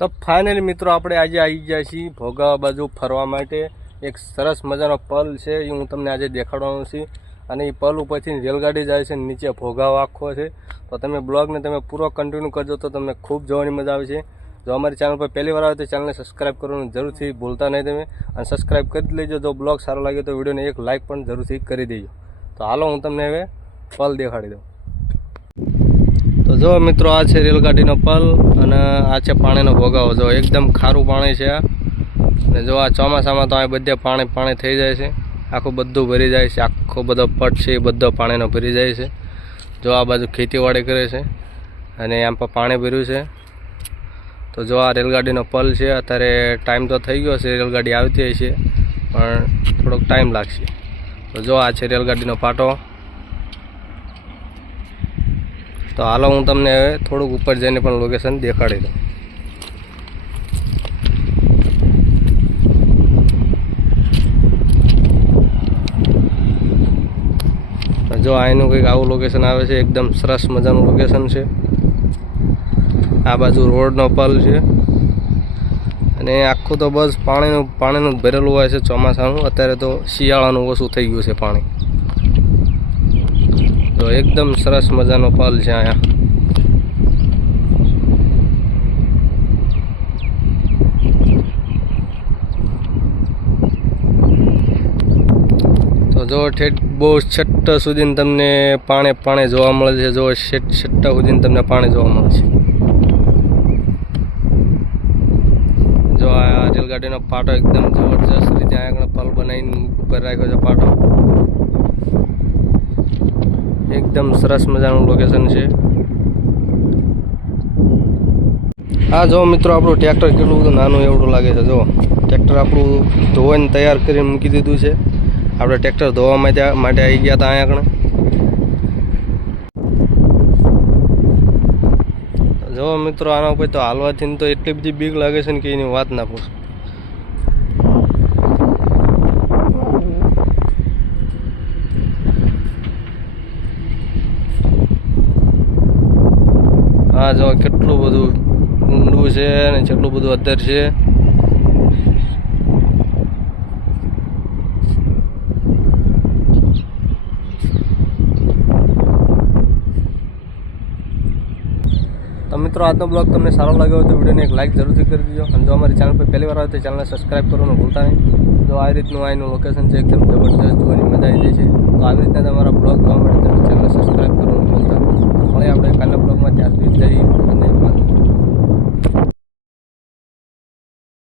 તો ફાઇનલી મિત્રો આપણે આજે આવી ગયા છીએ ભોગા બાજુ ફરવા માટે. એક સરસ મજાનો પલ છે એ હું તમને આજે દેખાડવાનો છું. અને એ પલ ઉપરથી રેલગાડી જાય છે, નીચે ભોગાવો આખો છે. તો તમે બ્લોગને તમે પૂરો કન્ટિન્યુ કરજો તો તમને ખૂબ જોવાની મજા આવે છે. જો અમારી ચેનલ પર પહેલી વાર આવે તો ચેનલને સબસ્ક્રાઈબ કરવાનું જરૂરથી ભૂલતા નહીં તમે, અને સબસ્ક્રાઈબ કરી લેજો. જો બ્લોગ સારો લાગે તો વિડીયોને એક લાઇક પણ જરૂરથી કરી દેજો. તો હાલો હું તમને હવે પલ દેખાડી દઉં. તો જો મિત્રો, આ છે રેલગાડીનો પલ અને આ છે પાણીનો ભોગાવો. જો એકદમ ખારું પાણી છે આ. અને જો આ ચોમાસામાં તો આ બધે પાણી પાણી થઈ જાય છે, આખું બધું ભરી જાય છે. આખો બધો પટ છે એ બધો પાણીનો ભરી જાય છે. જો આ બાજુ ખેતીવાડી કરે છે અને આમ પર પાણી ભર્યું છે. તો જો આ રેલગાડીનો પલ છે. અત્યારે ટાઈમ તો થઈ ગયો છે, રેલગાડી આવતી હશે પણ થોડોક ટાઈમ લાગશે. તો જો આ છે રેલગાડીનો પાટો. તો હાલો હું તમને હવે થોડુંક ઉપર જઈને પણ લોકેશન દેખાડી દઉં. જો અહીંનું કંઈક આવું લોકેશન આવે છે, એકદમ સરસ મજાનું લોકેશન છે. આ બાજુ રોડનો પલ છે અને આખું તો બસ પાણીનું જ ભરેલું હોય છે ચોમાસાનું. અત્યારે તો શિયાળાનું ઓછું થઈ ગયું છે પાણી. તો એકદમ સરસ મજાનો પલ છે અહીંયા. તો જો ઠેઠ બહુ છઠ્ઠા સુધી તમને પાણી જોવા મળે છે. જો છઠ્ઠા સુધી તમને પાણી જોવા મળે છે. જો આ રેલગાડીનો પાટો એકદમ જબરજસ્ત રીતે અહીંયા પલ બનાવીને ઉપર રાખ્યો છે પાટો. એકદમ સરસ મજાનું લોકેશન છે. હા જો મિત્રો, આપણું ટ્રેક્ટર કેટલું બધું નાનું એવડું લાગે છે. જો ટ્રેક્ટર આપણું ધોઈને તૈયાર કરીને મૂકી દીધું છે. આપણે ટ્રેક્ટર ધોવા માટે આવી ગયા હતા અહીંયા આગળ. જો મિત્રો, આના ઉપર તો હાલવાથી તો એટલી બધી બીક લાગે છે ને કે એની વાત ના પૂછો. હા જો કેટલું બધું ઊંડું છે અને કેટલું બધું અંદર છે. તો મિત્રો, આજનો બ્લોગ તમને સારો લાગ્યો હોય તો વિડીયોને એક લાઇક જરૂરથી કરી દેજો. અને જો અમારી ચેનલ પર પહેલી વાર આવે તો ચેનલને સબસ્ક્રાઈબ કરવાનું ભૂલતા નહીં. જો આ રીતનું અહીંનું લોકેશન છે, એકદમ જબરદસ્ત જોવાની મજા આવી જાય છે. તો આવી રીતના તમારા બ્લોગ જોવા માટે તમે ચેનલને સબસ્ક્રાઈબ કરવાનું ભૂલતા નહીં. મળીએ આપણે કાલના બ્લોગમાં. ત્યાં સુધી જઈ